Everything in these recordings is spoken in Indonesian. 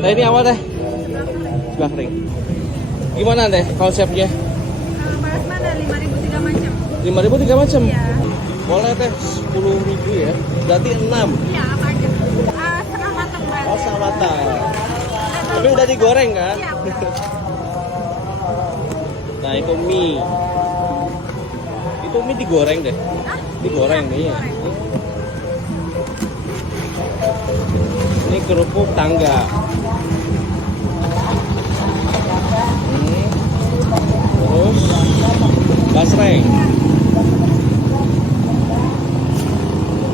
Nah ini awal deh. Sebelah kering. Gimana deh konsepnya? Balas mana? 5.000 3 macam. 5.000 3 macam? Iya. Boleh teh 10.000 ya. Berarti 6. Iya, apa aja? Setengah matang berarti. Oh sama matang. Tapi udah digoreng kan? Iya, udah. Nah itu mie. Itu mie digoreng deh. Digoreng nih. Ini kerupuk tangga. Terus basreng.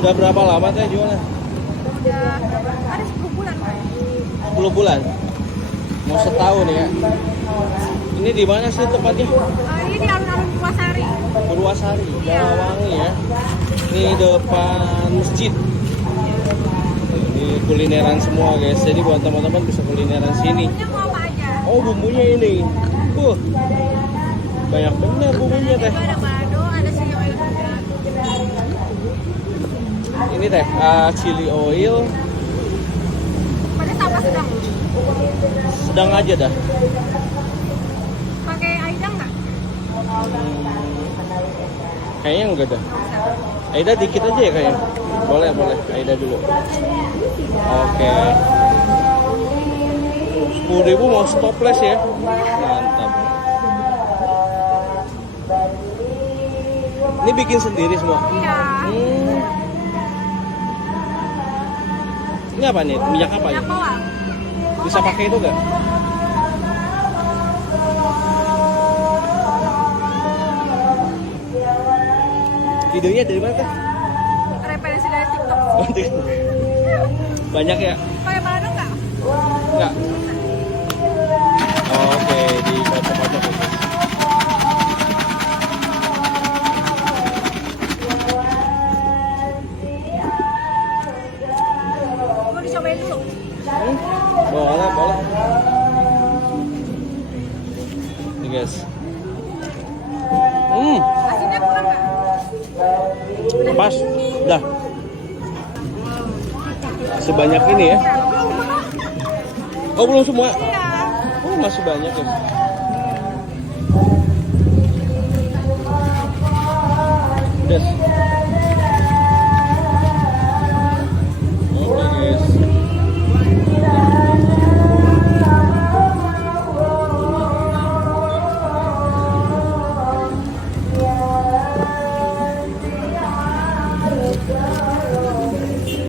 Udah berapa lama teh jualnya? Udah ada 10 bulan, Pak. 10 bulan. Mau setahun ya. Ini di mana sih tempatnya? Ini di alun-alun Purwasari. Purwasari, Balawangi ya. Ini depan masjid. Ini kulineran semua guys. Jadi buat teman-teman bisa kulineran sini. Bumbunya mau apa aja? Oh bumbunya ini. Banyak bener bumbunya teh. Juga ada balado, ada chili oil juga. Ini teh chili oil. Pedas apa sedang? Sedang aja dah. Pakai aida nggak? Kayaknya enggak dah. Aida dikit aja ya kayaknya. Boleh boleh. Aida dulu. Oke. 10.000 mau stopless ya. Mantap. Ini bikin sendiri semua. Iya. Ini apa nih? Minyak apa ya? Minyak bawang. Bisa pakai itu nggak? Videonya dari mana teh? Referensi dari TikTok. Banyak ya? Pakai balado nggak? Enggak. Oke, dikocok-kocok ya. Mau dicobain dulu. Boleh, boleh. Nih guys. Asinnya kurang nggak? Pas. Dah. Sebanyak ini ya. Oh, belum semua. Iya. Oh, masih banyak ya. Udah.